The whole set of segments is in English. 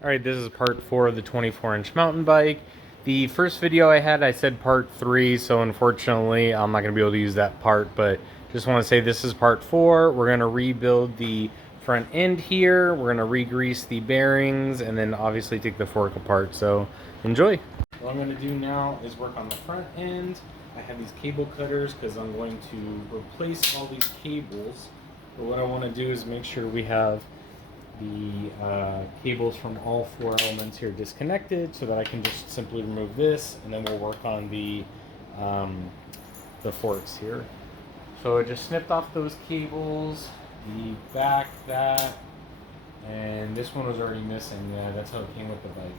Alright, this is part 4 of the 24-inch mountain bike. The first video I had, I said part 3, so unfortunately I'm not going to be able to use that part, but just want to say this is part 4. We're going to rebuild the front end here, we're going to re-grease the bearings, and then obviously take the fork apart, so enjoy! What I'm going to do now is work on the front end. I have these cable cutters because I'm going to replace all these cables, but what I want to do is make sure we have the cables from all 4 elements here disconnected so that I can just simply remove this, and then we'll work on the forks here. So I just snipped off those cables, the back, that, and this one was already missing. Yeah, that's how it came with the bike.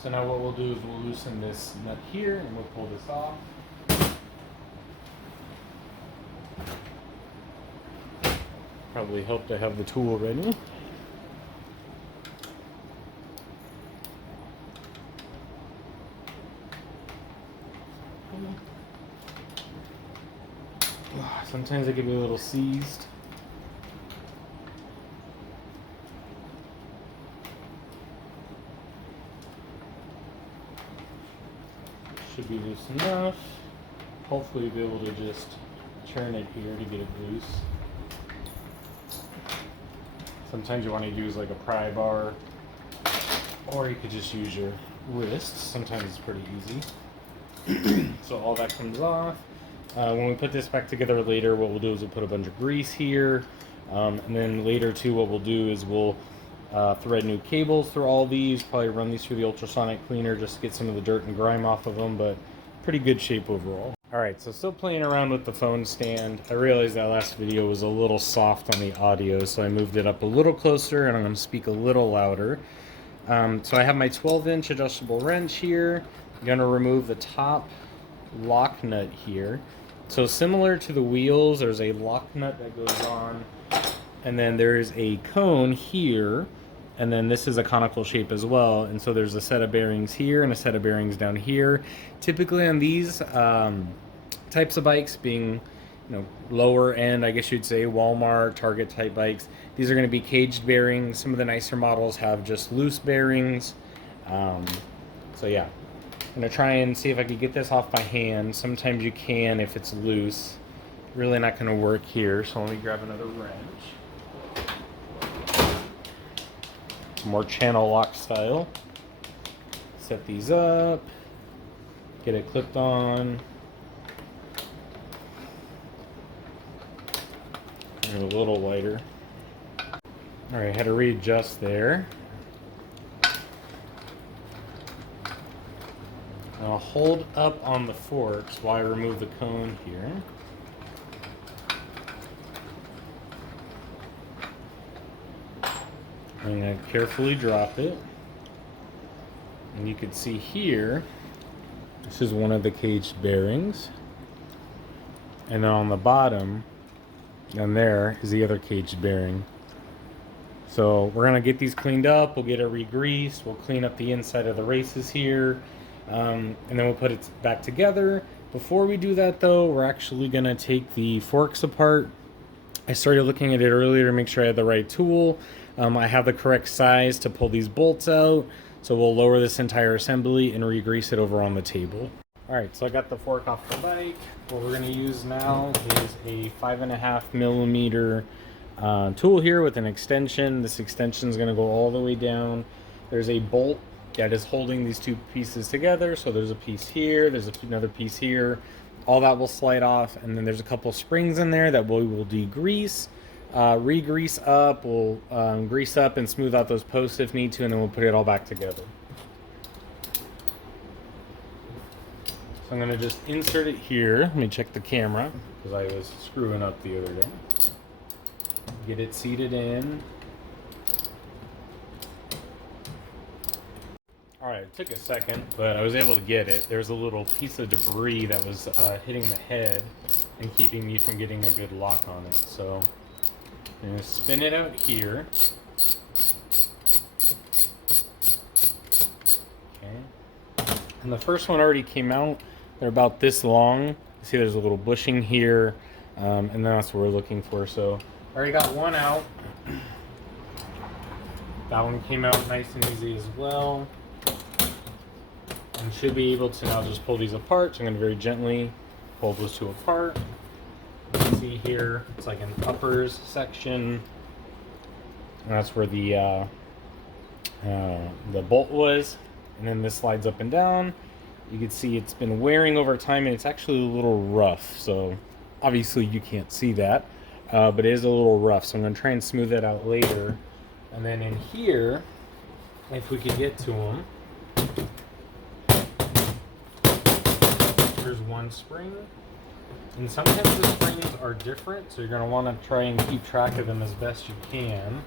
So now what we'll do is we'll loosen this nut here and we'll pull this off. Probably helped to have the tool ready. Sometimes it can be a little seized. Should be loose enough. Hopefully you'll be able to just turn it here to get it loose. Sometimes you want to use like a pry bar, or you could just use your wrist. Sometimes it's pretty easy. So all that comes off. When we put this back together later, what we'll do is we'll put a bunch of grease here, and then later too what we'll do is we'll thread new cables through all these, probably run these through the ultrasonic cleaner just to get some of the dirt and grime off of them, but pretty good shape overall. Alright, so still playing around with the phone stand. I realized that last video was a little soft on the audio, so I moved it up a little closer and I'm going to speak a little louder. So I have my 12-inch adjustable wrench here. I'm going to remove the top lock nut here. So similar to the wheels, there's a lock nut that goes on, and then there's a cone here, and then this is a conical shape as well, and so there's a set of bearings here and a set of bearings down here. Typically on these types of bikes, being lower end, I guess you'd say Walmart, Target type bikes, these are going to be caged bearings. Some of the nicer models have just loose bearings. So yeah, I'm going to try and see if I can get this off by hand. Sometimes you can if it's loose. Really not going to work here, so let me grab another wrench. More channel lock style. Set these up. Get it clipped on. And a little lighter. Alright, had to readjust there. I'll hold up on the forks while I remove the cone here. I'm going to carefully drop it. And you can see here, this is one of the caged bearings. And then on the bottom, and there is the other caged bearing. So we're going to get these cleaned up, we'll get it re-greased, we'll clean up the inside of the races here. And then we'll put it back together. Before we do that though, we're actually going to take the forks apart. I started looking at it earlier to make sure I had the right tool. I have the correct size to pull these bolts out. So we'll lower this entire assembly and re-grease it over on the table. Alright, so I got the fork off the bike. What we're going to use now is a 5.5 millimeter tool here with an extension. This extension is going to go all the way down. There's a bolt that is holding these 2 pieces together. So there's a piece here, there's another piece here. All that will slide off, and then there's a couple springs in there that we will degrease, re-grease up, we'll grease up and smooth out those posts if need to, and then we'll put it all back together. So I'm going to just insert it here. Let me check the camera, because I was screwing up the other day. Get it seated in. Alright, it took a second, but I was able to get it. There's a little piece of debris that was hitting the head and keeping me from getting a good lock on it. So I'm going to spin it out here. Okay. And the first one already came out. They're about this long. You see there's a little bushing here, and that's what we're looking for. So I already got one out. That one came out nice and easy as well. And should be able to now just pull these apart. So I'm going to very gently pull those two apart. You can see here, it's like an uppers section. And that's where the bolt was. And then this slides up and down. You can see it's been wearing over time and it's actually a little rough. So obviously you can't see that, but it is a little rough. So I'm going to try and smooth that out later. And then in here, if we could get to them, there's one spring. And sometimes the springs are different, so you're going to want to try and keep track of them as best you can.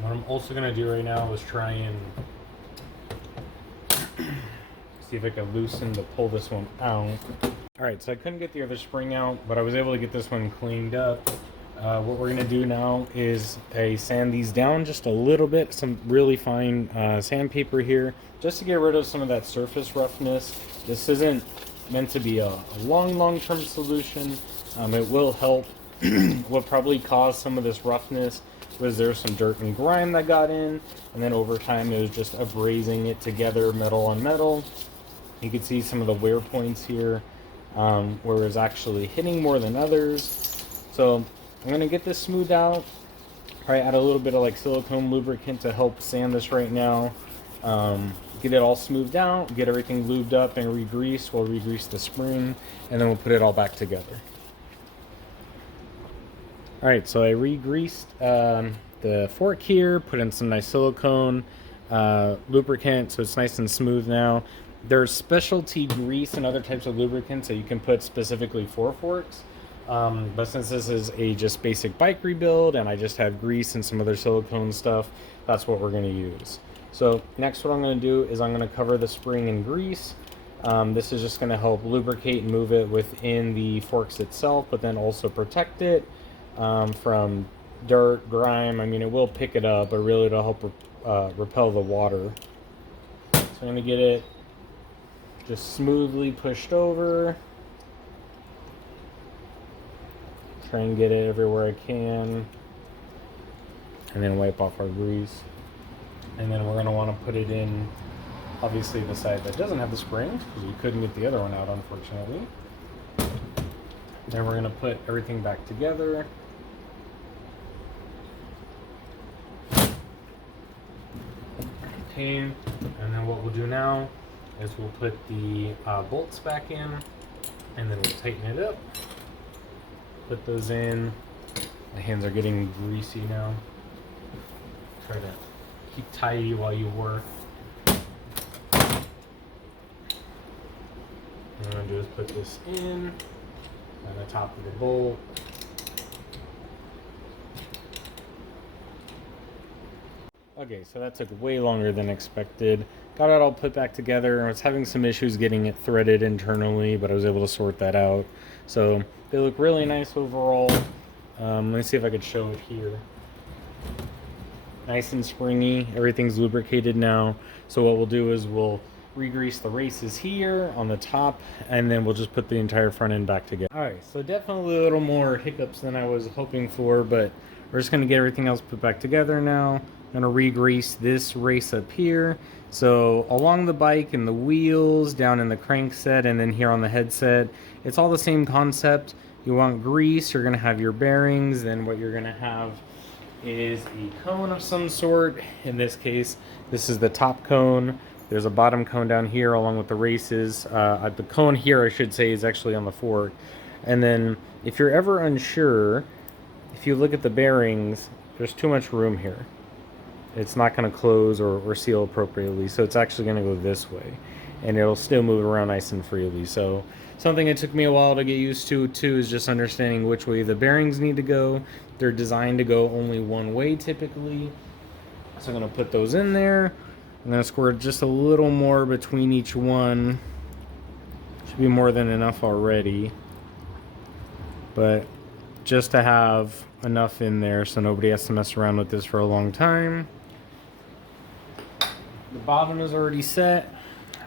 What I'm also going to do right now is try and see if I can loosen to pull this one out. Alright, so I couldn't get the other spring out, but I was able to get this one cleaned up. What we're going to do now is sand these down just a little bit, some really fine sandpaper here, just to get rid of some of that surface roughness. This isn't meant to be a long-term solution. It will help. What probably caused some of this roughness was there some dirt and grime that got in, and then over time it was just abrasing it together, metal on metal. You can see some of the wear points here, where it was actually hitting more than others. So I'm going to get this smoothed out. Probably add a little bit of like silicone lubricant to help sand this right now. Get it all smoothed out, get everything lubed up and re-greased. We'll re-grease the spring, and then we'll put it all back together. Alright, so I re-greased the fork here, put in some nice silicone lubricant so it's nice and smooth now. There's specialty grease and other types of lubricants that you can put specifically for forks. But since this is a just basic bike rebuild and I just have grease and some other silicone stuff, that's what we're going to use. So next what I'm going to do is I'm going to cover the spring in grease. This is just going to help lubricate and move it within the forks itself, but then also protect it from dirt, grime. I mean, it will pick it up, but really it'll help repel the water. So I'm going to get it just smoothly pushed over. Try and get it everywhere I can. And then wipe off our grease. And then we're going to want to put it in, obviously, the side that doesn't have the springs, because we couldn't get the other one out, unfortunately. Then we're going to put everything back together. And then what we'll do now is we'll put the bolts back in, and then we'll tighten it up. Put those in. My hands are getting greasy now. Try to keep tidy while you work. What I'm going to do is put this in on the top of the bolt. Okay, so that took way longer than expected. Got it all put back together. I was having some issues getting it threaded internally, but I was able to sort that out. So they look really nice overall. Let me see if I could show it here. Nice and springy. Everything's lubricated now. So what we'll do is we'll re-grease the races here on the top, and then we'll just put the entire front end back together. Alright, so definitely a little more hiccups than I was hoping for, but we're just going to get everything else put back together now. I'm going to re-grease this race up here. So along the bike and the wheels, down in the crank set, and then here on the headset, it's all the same concept. You want grease, you're going to have your bearings, then what you're going to have is a cone of some sort. In this case, this is the top cone. There's a bottom cone down here along with the races. The cone here, I should say, is actually on the fork. And then if you're ever unsure, if you look at the bearings, there's too much room here. It's not going to close or seal appropriately, so it's actually going to go this way. And it'll still move around nice and freely. So something it took me a while to get used to, too, is just understanding which way the bearings need to go. They're designed to go only one way, typically. So I'm going to put those in there. I'm going to squirt just a little more between each one. Should be more than enough already. But just to have enough in there so nobody has to mess around with this for a long time. The bottom is already set.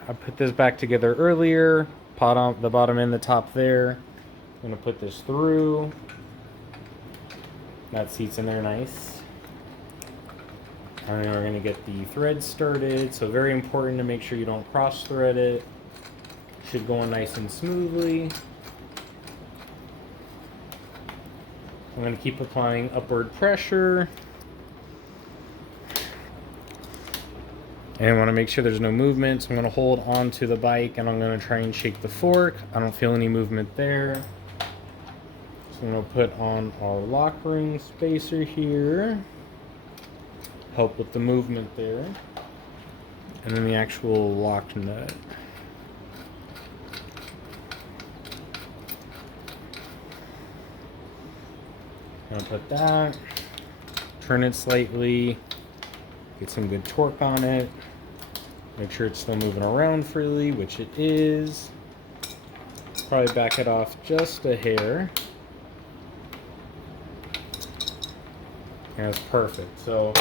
I put this back together earlier. The bottom and the top there. I'm going to put this through. That seats in there nice. And then we're going to get the thread started. So very important to make sure you don't cross thread it. Should go on nice and smoothly. I'm going to keep applying upward pressure. And I want to make sure there's no movement. So I'm going to hold onto the bike and I'm going to try and shake the fork. I don't feel any movement there. So I'm going to put on our lock ring spacer here. Help with the movement there. And then the actual lock nut. I'm gonna put that, turn it slightly, get some good torque on it, make sure it's still moving around freely, which it is. Probably back it off just a hair. And that's perfect. So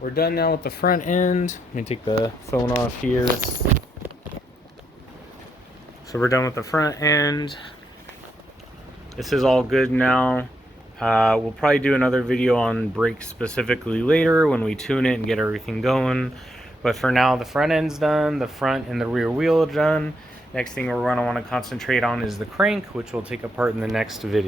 we're done now with the front end. Let me take the phone off here. So we're done with the front end. This is all good now. We'll probably do another video on brakes specifically later when we tune it and get everything going. But for now, the front end's done, the front and the rear wheel are done. Next thing we're going to want to concentrate on is the crank, which we'll take apart in the next video.